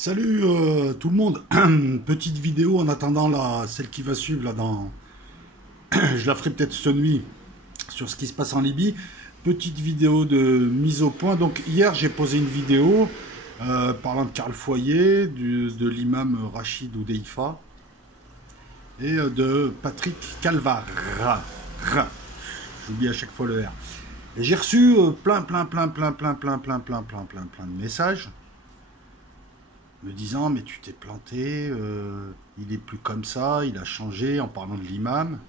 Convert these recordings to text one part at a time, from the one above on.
Salut tout le monde. Petite vidéo en attendant celle qui va suivre là dans. Je la ferai peut-être cette nuit sur ce qui se passe en Libye. Petite vidéo de mise au point. Donc hier j'ai posé une vidéo parlant de Karl Foyer, de l'imam Rachid Oudeifa et de Patrick Calvar. J'oublie à chaque fois le R. Et j'ai reçu plein de messages me disant mais tu t'es planté, il est plus comme ça, il a changé en parlant de l'imam.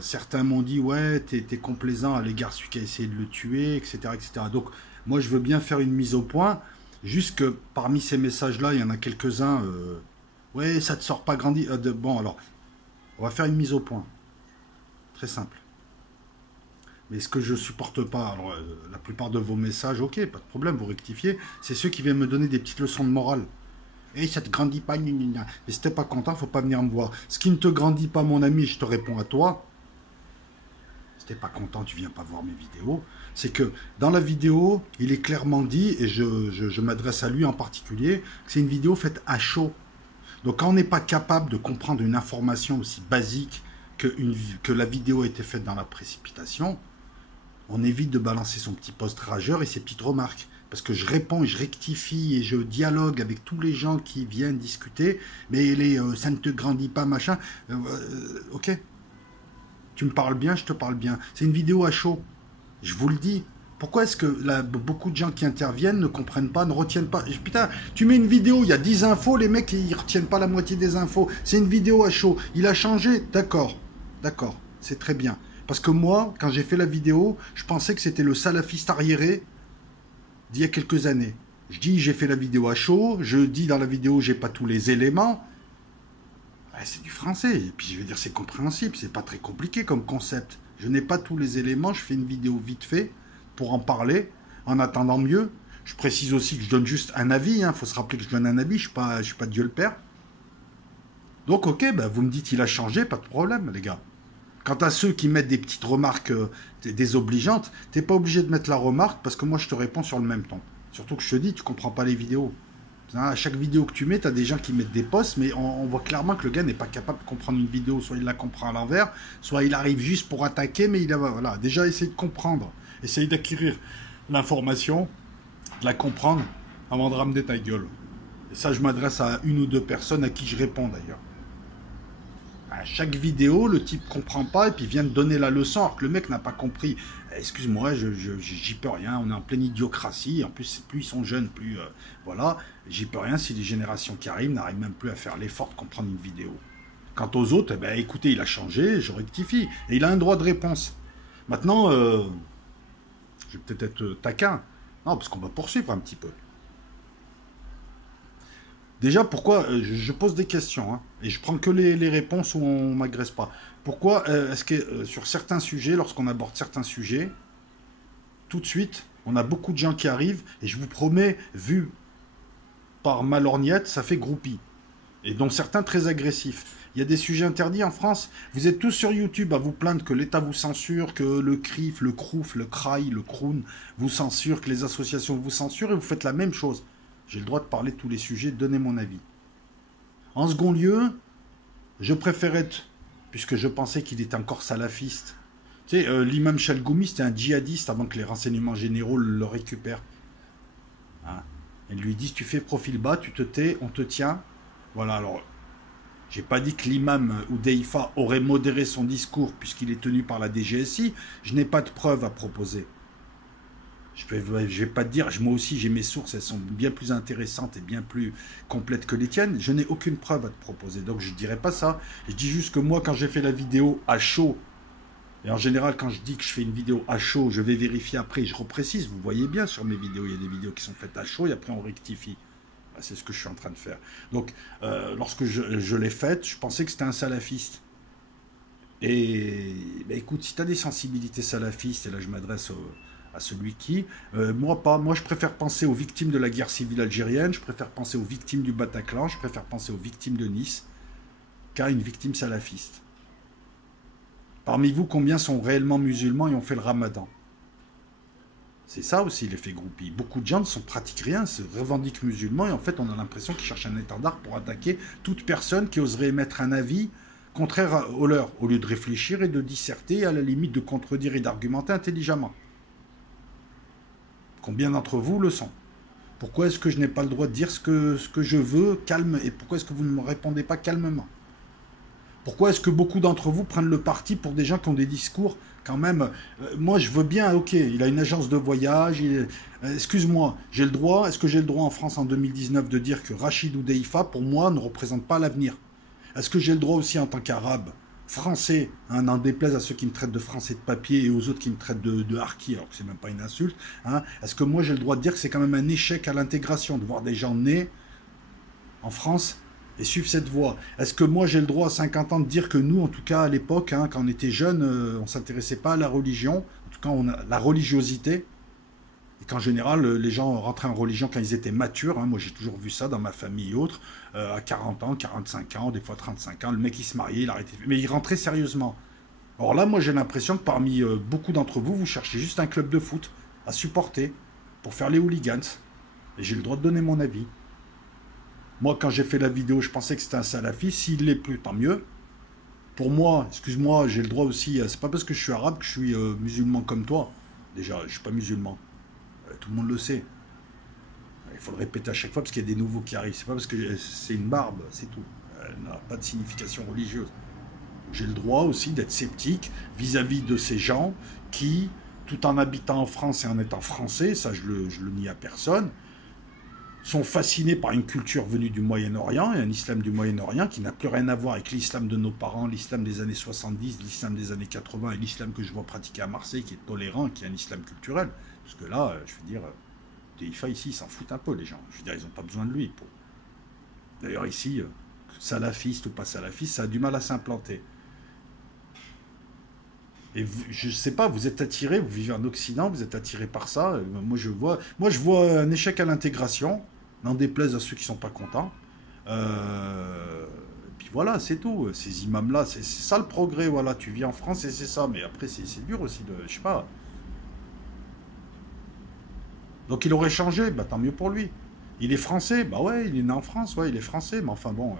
Certains m'ont dit ouais t'es complaisant à l'égard de celui qui a essayé de le tuer, etc., etc. Donc moi je veux bien faire une mise au point, juste que parmi ces messages là il y en a quelques-uns, ouais ça te sort pas grandi. Bon alors on va faire une mise au point, très simple. Mais ce que je supporte pas, alors la plupart de vos messages, ok, pas de problème, vous rectifiez, c'est ceux qui viennent me donner des petites leçons de morale. Et ça te grandit pas, gna gna gna. Mais si t'es pas content, faut pas venir me voir. Ce qui ne te grandit pas, mon ami, je te réponds à toi. Si t'es pas content, tu viens pas voir mes vidéos. C'est que dans la vidéo, il est clairement dit, et je m'adresse à lui en particulier, que c'est une vidéo faite à chaud. Donc quand on n'est pas capable de comprendre une information aussi basique que la vidéo a été faite dans la précipitation, on évite de balancer son petit post rageur et ses petites remarques. Parce que je réponds et je rectifie et je dialogue avec tous les gens qui viennent discuter. Mais ça ne te grandit pas, machin. Ok. Tu me parles bien, je te parle bien. C'est une vidéo à chaud. Je vous le dis. Pourquoi est-ce que beaucoup de gens qui interviennent ne comprennent pas, ne retiennent pas? Putain, tu mets une vidéo, il y a 10 infos, les mecs, ils retiennent pas la moitié des infos. C'est une vidéo à chaud. Il a changé? D'accord. D'accord. C'est très bien. Parce que moi, quand j'ai fait la vidéo, je pensais que c'était le salafiste arriéré d'il y a quelques années. Je dis, j'ai fait la vidéo à chaud, je dis dans la vidéo, j'ai pas tous les éléments. Ouais, c'est du français, et puis je veux dire, c'est compréhensible, c'est pas très compliqué comme concept. Je n'ai pas tous les éléments, je fais une vidéo vite fait pour en parler, en attendant mieux. Je précise aussi que je donne juste un avis, faut se rappeler que je donne un avis, je suis pas Dieu le Père. Donc ok, vous me dites il a changé, pas de problème les gars. Quant à ceux qui mettent des petites remarques désobligeantes, t'es pas obligé de mettre la remarque parce que moi je te réponds sur le même ton. Surtout que je te dis, tu comprends pas les vidéos. À chaque vidéo que tu mets, t'as des gens qui mettent des posts, mais on voit clairement que le gars n'est pas capable de comprendre une vidéo. Soit il la comprend à l'envers, soit il arrive juste pour attaquer, mais voilà, déjà essaye de comprendre. Essaye d'acquérir l'information, de la comprendre, avant de ramener ta gueule. Et ça, je m'adresse à une ou deux personnes à qui je réponds d'ailleurs. À chaque vidéo, le type comprend pas et puis vient de donner la leçon alors que le mec n'a pas compris. Excuse-moi, j'y peux rien, on est en pleine idiocratie. En plus, plus ils sont jeunes, plus voilà, j'y peux rien si les générations qui arrivent n'arrivent même plus à faire l'effort de comprendre une vidéo. Quant aux autres, écoutez, il a changé, je rectifie. Et il a un droit de réponse. Maintenant, je vais peut-être être taquin. Non, parce qu'on va poursuivre un petit peu. Déjà, pourquoi je pose des questions, et je prends que les réponses où on ne m'agresse pas. Pourquoi est-ce que sur certains sujets, lorsqu'on aborde certains sujets, tout de suite, on a beaucoup de gens qui arrivent, et je vous promets, vu par ma lorgnette, ça fait groupie. Et dont certains très agressifs. Il y a des sujets interdits en France. Vous êtes tous sur YouTube à vous plaindre que l'État vous censure, que le CRIF, le CROUF, le CRAI, le CROUN vous censure, que les associations vous censurent, et vous faites la même chose. J'ai le droit de parler de tous les sujets, de donner mon avis. En second lieu, je préfère être, puisque je pensais qu'il était encore salafiste. Tu sais, l'imam Chalgoumi, c'était un djihadiste avant que les renseignements généraux le récupèrent. Ils lui disent, tu fais profil bas, tu te tais, on te tient. Voilà, alors, j'ai pas dit que l'imam Oudeifa aurait modéré son discours puisqu'il est tenu par la DGSI. Je n'ai pas de preuves à proposer. Je vais pas te dire, moi aussi j'ai mes sources, elles sont bien plus intéressantes et bien plus complètes que les tiennes. Je n'ai aucune preuve à te proposer, donc je dirais pas ça. Je dis juste que moi, quand j'ai fait la vidéo à chaud, et en général quand je dis que je fais une vidéo à chaud, je vais vérifier après, je reprécise, vous voyez bien sur mes vidéos, il y a des vidéos qui sont faites à chaud et après on rectifie. C'est ce que je suis en train de faire. Donc, lorsque je l'ai faite, je pensais que c'était un salafiste. Et écoute, si tu as des sensibilités salafistes, et là je m'adresse à celui qui, moi pas, moi je préfère penser aux victimes de la guerre civile algérienne, je préfère penser aux victimes du Bataclan, je préfère penser aux victimes de Nice, qu'à une victime salafiste. Parmi vous, combien sont réellement musulmans et ont fait le ramadan? C'est ça aussi l'effet groupie. Beaucoup de gens ne pratiquent rien, se revendiquent musulmans et en fait on a l'impression qu'ils cherchent un étendard pour attaquer toute personne qui oserait émettre un avis contraire au leur, au lieu de réfléchir et de disserter, et à la limite de contredire et d'argumenter intelligemment. Combien d'entre vous le sont? Pourquoi est-ce que je n'ai pas le droit de dire ce que je veux, calme, et pourquoi est-ce que vous ne me répondez pas calmement? Pourquoi est-ce que beaucoup d'entre vous prennent le parti pour des gens qui ont des discours quand même moi je veux bien, ok, il a une agence de voyage, excuse-moi, j'ai le droit, est-ce que j'ai le droit en France en 2019 de dire que Rachid Oudeifa, pour moi, ne représente pas l'avenir? Est-ce que j'ai le droit aussi en tant qu'arabe, français, hein, n'en déplaise à ceux qui me traitent de français de papier et aux autres qui me traitent de harki, alors que c'est même pas une insulte, hein, est-ce que moi j'ai le droit de dire que c'est quand même un échec à l'intégration, de voir des gens nés en France et suivre cette voie? Est-ce que moi j'ai le droit à 50 ans de dire que nous, en tout cas à l'époque, hein, quand on était jeunes, on ne s'intéressait pas à la religion, en tout cas on a la religiosité, et qu'en général les gens rentraient en religion quand ils étaient matures, hein, moi j'ai toujours vu ça dans ma famille et autres, à 40 ans, 45 ans, des fois 35 ans, le mec il se mariait, il arrêtait, mais il rentrait sérieusement. Or là moi j'ai l'impression que parmi beaucoup d'entre vous, vous cherchez juste un club de foot à supporter pour faire les hooligans, et j'ai le droit de donner mon avis. Moi, quand j'ai fait la vidéo, je pensais que c'était un salafi. S'il l'est plus, tant mieux. Pour moi, excuse-moi, j'ai le droit aussi. C'est pas parce que je suis arabe que je suis musulman comme toi. Déjà, je suis pas musulman. Tout le monde le sait. Il faut le répéter à chaque fois parce qu'il y a des nouveaux qui arrivent. C'est pas parce que c'est une barbe, c'est tout. Elle n'a pas de signification religieuse. J'ai le droit aussi d'être sceptique vis-à-vis de ces gens qui, tout en habitant en France et en étant français, ça je le nie à personne, sont fascinés par une culture venue du Moyen-Orient et un islam du Moyen-Orient qui n'a plus rien à voir avec l'islam de nos parents, l'islam des années 70, l'islam des années 80 et l'islam que je vois pratiquer à Marseille qui est tolérant, qui est un islam culturel. Parce que là, je veux dire, Taifa ici, ils s'en foutent un peu les gens. Je veux dire, ils n'ont pas besoin de lui. D'ailleurs ici, salafiste ou pas salafiste, ça a du mal à s'implanter. Et vous, je ne sais pas, vous êtes attiré, vous vivez en Occident, vous êtes attiré par ça. Moi, je vois un échec à l'intégration, n'en déplaise à ceux qui ne sont pas contents. Puis voilà, c'est tout. Ces imams-là, c'est ça le progrès. Voilà, tu vis en France et c'est ça. Mais après, c'est dur aussi de, je sais pas. Donc il aurait changé, bah tant mieux pour lui. Il est français, bah ouais, il est né en France, ouais, il est français. Mais enfin bon.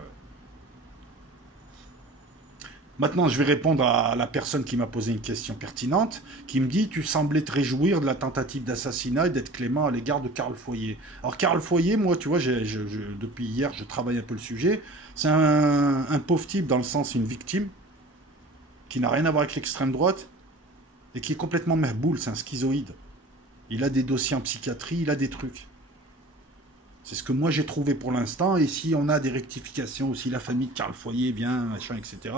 Maintenant, je vais répondre à la personne qui m'a posé une question pertinente, qui me dit, tu semblais te réjouir de la tentative d'assassinat et d'être clément à l'égard de Karl Foyer. Alors Karl Foyer, moi, tu vois, depuis hier, je travaille un peu le sujet. C'est un pauvre type, dans le sens une victime, qui n'a rien à voir avec l'extrême droite, et qui est complètement mehboul, c'est un schizoïde. Il a des dossiers en psychiatrie, il a des trucs. C'est ce que moi j'ai trouvé pour l'instant, et si on a des rectifications, aussi la famille de Karl Foyer vient, machin, etc.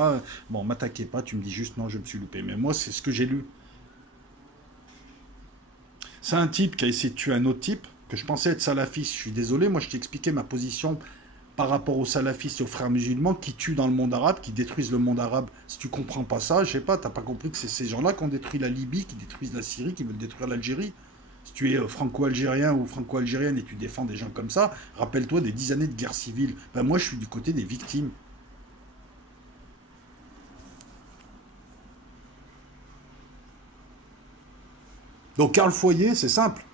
Bon, m'attaquez pas, tu me dis juste non, je me suis loupé. Mais moi, c'est ce que j'ai lu. C'est un type qui a essayé de tuer un autre type, que je pensais être salafiste. Je suis désolé, moi je t'ai expliqué ma position par rapport aux salafistes et aux frères musulmans qui tuent dans le monde arabe, qui détruisent le monde arabe. Si tu comprends pas ça, je sais pas, t'as pas compris que c'est ces gens-là qui ont détruit la Libye, qui détruisent la Syrie, qui veulent détruire l'Algérie. Si tu es franco-algérien ou franco-algérienne et tu défends des gens comme ça, rappelle-toi des 10 années de guerre civile. Ben moi, je suis du côté des victimes. Donc, Karl Foyer, c'est simple.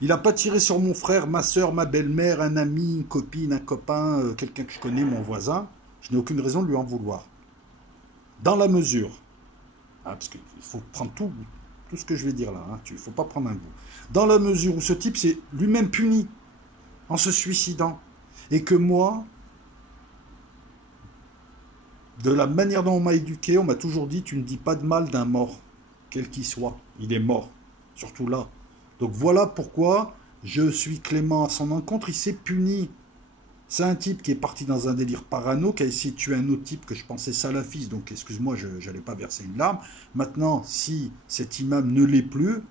Il n'a pas tiré sur mon frère, ma soeur, ma belle-mère, un ami, une copine, un copain, quelqu'un que je connais, mon voisin. Je n'ai aucune raison de lui en vouloir. Dans la mesure, hein, parce qu'il faut prendre tout ce que je vais dire là, hein, il ne faut pas prendre un bout. Dans la mesure où ce type s'est lui-même puni en se suicidant, et que moi, de la manière dont on m'a éduqué, on m'a toujours dit, tu ne dis pas de mal d'un mort, quel qu'il soit, il est mort, surtout là. Donc voilà pourquoi je suis clément à son encontre, il s'est puni. C'est un type qui est parti dans un délire parano, qui a essayé de tuer un autre type que je pensais salafiste, donc excuse-moi, je n'allais pas verser une larme. Maintenant, si cet imam ne l'est plus,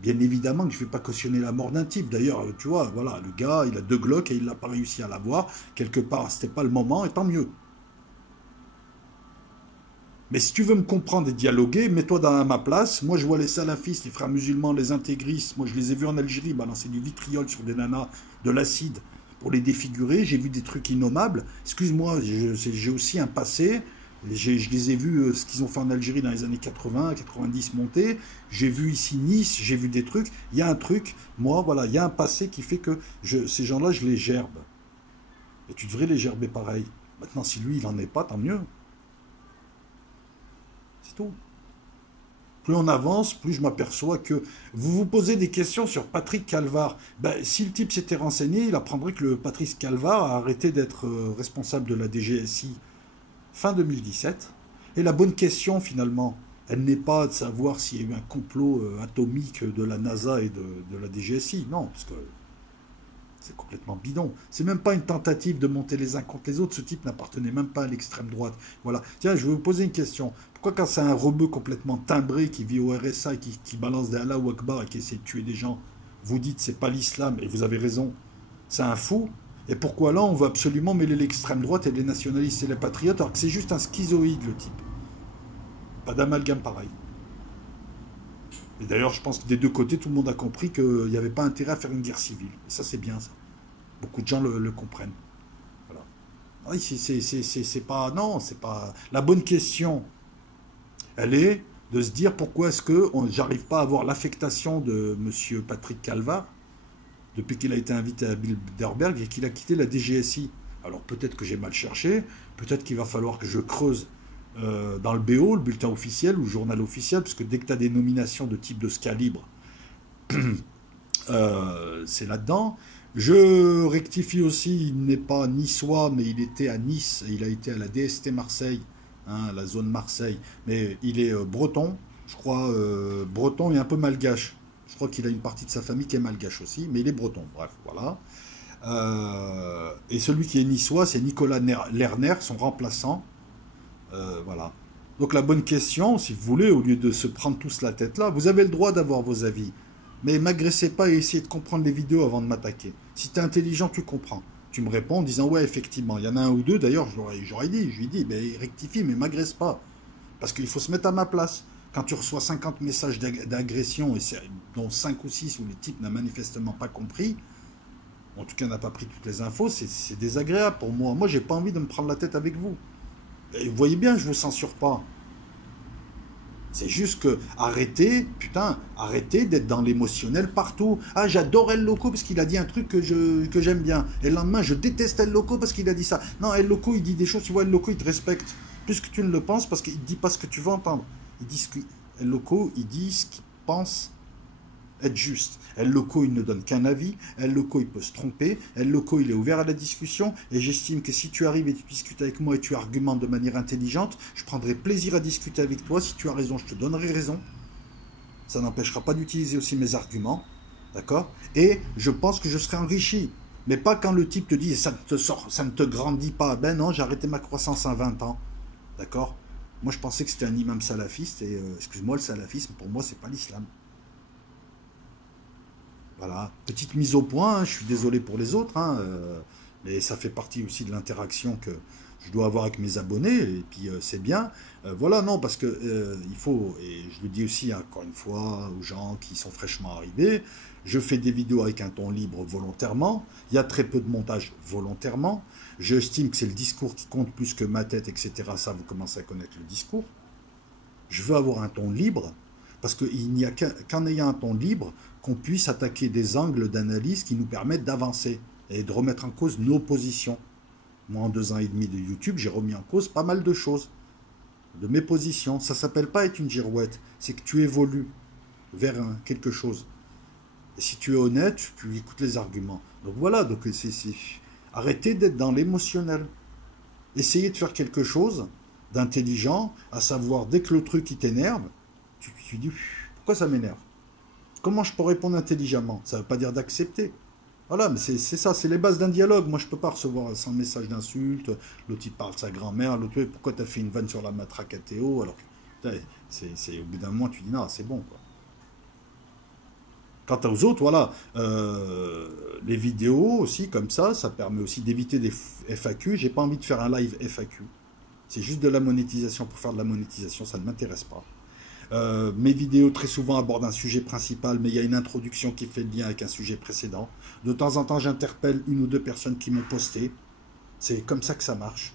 bien évidemment que je ne vais pas cautionner la mort d'un type. D'ailleurs, tu vois, voilà, le gars, il a 2 Glocks et il n'a pas réussi à l'avoir. Quelque part, c'était pas le moment, et tant mieux. Mais si tu veux me comprendre et dialoguer, mets-toi dans ma place. Moi, je vois les salafistes, les frères musulmans, les intégristes. Moi, je les ai vus en Algérie balancer du vitriol sur des nanas, de l'acide, pour les défigurer. J'ai vu des trucs innommables. Excuse-moi, j'ai aussi un passé. Je les ai vus, ce qu'ils ont fait en Algérie dans les années 80, 90 monter. J'ai vu ici Nice, j'ai vu des trucs. Il y a un truc, moi, voilà, il y a un passé qui fait que ces gens-là, je les gerbe. Et tu devrais les gerber pareil. Maintenant, si lui, il n'en est pas, tant mieux. C'est tout. Plus on avance, plus je m'aperçois que vous vous posez des questions sur Patrick Calvar. Ben, si le type s'était renseigné, il apprendrait que le Patrice Calvar a arrêté d'être responsable de la DGSI fin 2017. Et la bonne question, finalement, elle n'est pas de savoir s'il y a eu un complot atomique de la NASA et de la DGSI. Non, parce que c'est complètement bidon. C'est même pas une tentative de monter les uns contre les autres. Ce type n'appartenait même pas à l'extrême droite. Voilà. Tiens, je vais vous poser une question. Pourquoi quand c'est un rebeu complètement timbré qui vit au RSA et qui balance des Allah ou Akbar et qui essaie de tuer des gens, vous dites c'est pas l'islam et vous avez raison, c'est un fou. Et pourquoi là on veut absolument mêler l'extrême droite et les nationalistes et les patriotes alors que c'est juste un schizoïde le type. Pas d'amalgame pareil. Et d'ailleurs, je pense que des deux côtés, tout le monde a compris qu'il n'y avait pas intérêt à faire une guerre civile. Et ça, c'est bien, ça. Beaucoup de gens le comprennent. Voilà. Oui, c'est pas... Non, c'est pas... La bonne question, elle est de se dire pourquoi est-ce que j'arrive pas à avoir l'affectation de M. Patrick Calvar depuis qu'il a été invité à Bilderberg et qu'il a quitté la DGSI. Alors peut-être que j'ai mal cherché, peut-être qu'il va falloir que je creuse dans le BO, le bulletin officiel ou le journal officiel, parce que dès que tu as des nominations de type de ce calibre, c'est là-dedans. Je rectifie aussi, il n'est pas niçois, mais il était à Nice, il a été à la DST Marseille, hein, la zone Marseille, mais il est breton, je crois, breton et un peu malgache. Je crois qu'il a une partie de sa famille qui est malgache aussi, mais il est breton, bref, voilà. Et celui qui est niçois, c'est Nicolas Lerner, son remplaçant. Voilà. Donc la bonne question, si vous voulez, au lieu de se prendre tous la tête là, vous avez le droit d'avoir vos avis. Mais m'agressez pas et essayez de comprendre les vidéos avant de m'attaquer. Si tu es intelligent, tu comprends. Tu me réponds en disant ouais, effectivement. Il y en a un ou deux, d'ailleurs, j'aurais dit, je lui dis, ben, rectifie, mais m'agresse pas. Parce qu'il faut se mettre à ma place. Quand tu reçois 50 messages d'agression, dont 5 ou 6 où le type n'a manifestement pas compris, en tout cas n'a pas pris toutes les infos, c'est désagréable pour moi. Moi, j'ai pas envie de me prendre la tête avec vous. Et vous voyez bien, je vous censure pas. C'est juste que arrêtez, putain, arrêtez d'être dans l'émotionnel partout. Ah, j'adore El Loco parce qu'il a dit un truc que j'aime bien. Et le lendemain, je déteste El Loco parce qu'il a dit ça. Non, El Loco, il dit des choses, tu vois, El Loco, il te respecte. Plus que tu ne le penses parce qu'il ne dit pas ce que tu veux entendre. El Loco, il dit ce qu'il pense être juste. El Loco, il ne donne qu'un avis. El Loco, il peut se tromper. El Loco, il est ouvert à la discussion. Et j'estime que si tu arrives et tu discutes avec moi et tu argumentes de manière intelligente, je prendrai plaisir à discuter avec toi. Si tu as raison, je te donnerai raison. Ça n'empêchera pas d'utiliser aussi mes arguments. D'accord? Et je pense que je serai enrichi. Mais pas quand le type te dit ça ne te grandit pas. Ben non, j'ai arrêté ma croissance à 20 ans. D'accord? Moi, je pensais que c'était un imam salafiste. Et excuse-moi, le salafisme, pour moi, c'est pas l'islam. Voilà, petite mise au point, hein, je suis désolé pour les autres, hein, mais ça fait partie aussi de l'interaction que je dois avoir avec mes abonnés, et puis c'est bien. Voilà, non, parce que il faut, et je le dis aussi encore une fois aux gens qui sont fraîchement arrivés, je fais des vidéos avec un ton libre volontairement, il y a très peu de montage volontairement, j'estime que c'est le discours qui compte plus que ma tête, etc. Ça, vous commencez à connaître le discours. Je veux avoir un ton libre, parce qu'il n'y a qu'en ayant un ton libre qu'on puisse attaquer des angles d'analyse qui nous permettent d'avancer et de remettre en cause nos positions. Moi, en 2 ans et demi de YouTube, j'ai remis en cause pas mal de choses, de mes positions. Ça ne s'appelle pas être une girouette, c'est que tu évolues vers quelque chose. Et si tu es honnête, tu écoutes les arguments. Donc voilà, donc arrêtez d'être dans l'émotionnel. Essayez de faire quelque chose d'intelligent, à savoir, dès que le truc qui t'énerve, tu dis, pourquoi ça m'énerve? Comment je peux répondre intelligemment? Ça ne veut pas dire d'accepter. Voilà, mais c'est ça, c'est les bases d'un dialogue. Moi, je ne peux pas recevoir 100 messages d'insultes. L'autre, il parle de sa grand-mère. L'autre, pourquoi tu as fait une vanne sur la matraque à Théo? Alors, au bout d'un moment, tu dis, non, c'est bon, quoi. Quant aux autres, voilà, les vidéos aussi, comme ça permet aussi d'éviter des FAQ. J'ai pas envie de faire un live FAQ. C'est juste de la monétisation pour faire de la monétisation, ça ne m'intéresse pas. Mes vidéos très souvent abordent un sujet principal, mais il y a une introduction qui fait le lien avec un sujet précédent. De temps en temps, j'interpelle 1 ou 2 personnes qui m'ont posté. C'est comme ça que ça marche.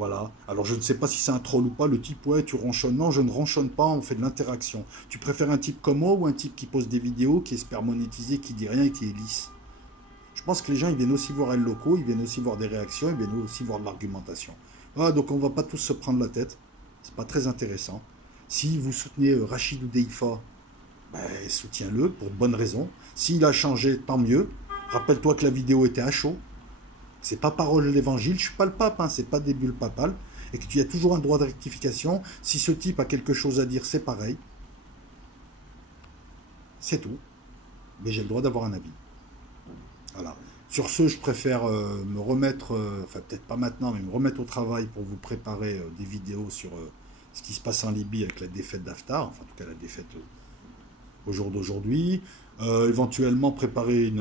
Voilà. Alors je ne sais pas si c'est un troll ou pas. Le type, ouais, tu ronchonnes. Non, je ne ronchonne pas, on fait de l'interaction. Tu préfères un type comme moi ou un type qui pose des vidéos, qui espère monétiser, qui dit rien et qui est lisse? Je pense que les gens, ils viennent aussi voir El Loco, ils viennent aussi voir des réactions, ils viennent aussi voir de l'argumentation. Voilà, donc on va pas tous se prendre la tête. C'est pas très intéressant. Si vous soutenez Rachid ou Deifa, ben, soutiens-le pour de bonnes raisons. S'il a changé, tant mieux. Rappelle-toi que la vidéo était à chaud. C'est pas parole de l'évangile, je suis pas le pape, hein, c'est pas des bulles papales. Et que tu as toujours un droit de rectification. Si ce type a quelque chose à dire, c'est pareil. C'est tout. Mais j'ai le droit d'avoir un avis. Voilà. Sur ce, je préfère me remettre, enfin peut-être pas maintenant, mais me remettre au travail pour vous préparer des vidéos sur ce qui se passe en Libye avec la défaite d'Haftar, enfin en tout cas la défaite au jour d'aujourd'hui. Éventuellement préparer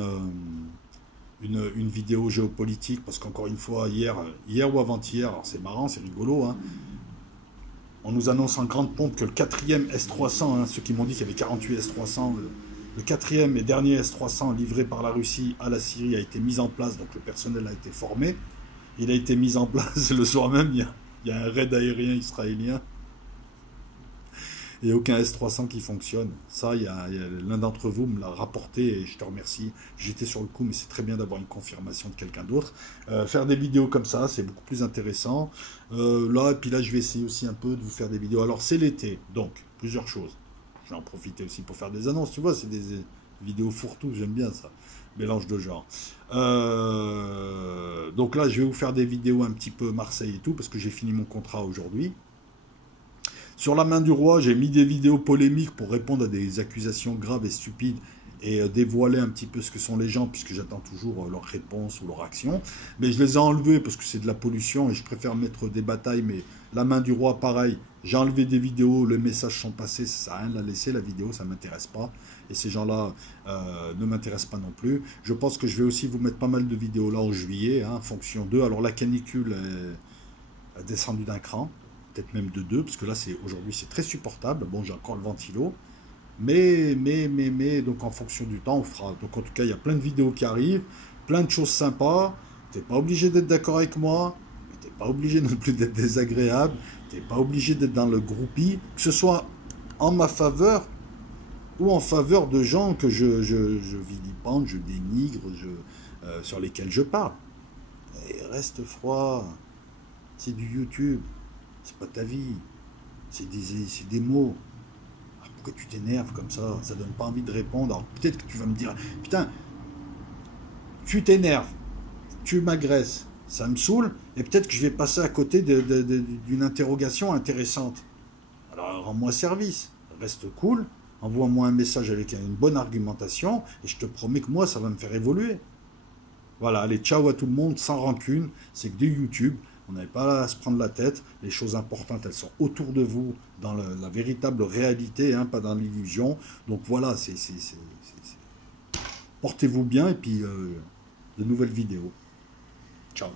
une vidéo géopolitique, parce qu'encore une fois, hier ou avant-hier, alors c'est marrant, c'est rigolo, hein, on nous annonce en grande pompe que le 4e S-300, hein, ceux qui m'ont dit qu'il y avait 48 S-300, le 4e et dernier S-300 livré par la Russie à la Syrie a été mis en place, donc le personnel a été formé. Il a été mis en place le soir même, il y a un raid aérien israélien. Il n'y a aucun S-300 qui fonctionne. Ça, l'un d'entre vous me l'a rapporté et je te remercie. J'étais sur le coup, mais c'est très bien d'avoir une confirmation de quelqu'un d'autre. Faire des vidéos comme ça, c'est beaucoup plus intéressant. Là, et puis là, je vais essayer aussi un peu de vous faire des vidéos. Alors, c'est l'été, donc, plusieurs choses. Je vais en profiter aussi pour faire des annonces. Tu vois, c'est des vidéos fourre-tout, j'aime bien ça. Mélange de genres. Donc là, je vais vous faire des vidéos un petit peu Marseille et tout, parce que j'ai fini mon contrat aujourd'hui. Sur la main du roi, j'ai mis des vidéos polémiques pour répondre à des accusations graves et stupides et dévoiler un petit peu ce que sont les gens, puisque j'attends toujours leur réponse ou leur action. Mais je les ai enlevés parce que c'est de la pollution et je préfère mettre des batailles. Mais la main du roi, pareil, j'ai enlevé des vidéos, les messages sont passés, ça sert à rien de la laisser, la vidéo, ça ne m'intéresse pas. Et ces gens-là ne m'intéressent pas non plus. Je pense que je vais aussi vous mettre pas mal de vidéos là en juillet, hein, en fonction d'eux. Alors la canicule est descendue d'un cran. Peut-être même de 2, parce que là, aujourd'hui, c'est très supportable. Bon, j'ai encore le ventilo. Mais, donc en fonction du temps, on fera. Donc en tout cas, il y a plein de vidéos qui arrivent, plein de choses sympas. T'es pas obligé d'être d'accord avec moi, mais t'es pas obligé non plus d'être désagréable. T'es pas obligé d'être dans le groupie, que ce soit en ma faveur ou en faveur de gens que je vilipende, je dénigre, sur lesquels je parle. Et reste froid. C'est du YouTube. C'est pas ta vie, c'est des mots. Alors pourquoi tu t'énerves comme ça? Ça donne pas envie de répondre. Alors peut-être que tu vas me dire, putain, tu t'énerves, tu m'agresses, ça me saoule, et peut-être que je vais passer à côté d'une interrogation intéressante. Alors rends-moi service, reste cool, envoie-moi un message avec une bonne argumentation, et je te promets que moi, ça va me faire évoluer. Voilà, allez, ciao à tout le monde, sans rancune, c'est que du YouTube. On n'avait pas à se prendre la tête. Les choses importantes, elles sont autour de vous, dans la véritable réalité, hein, pas dans l'illusion. Donc voilà, portez-vous bien et puis de nouvelles vidéos. Ciao.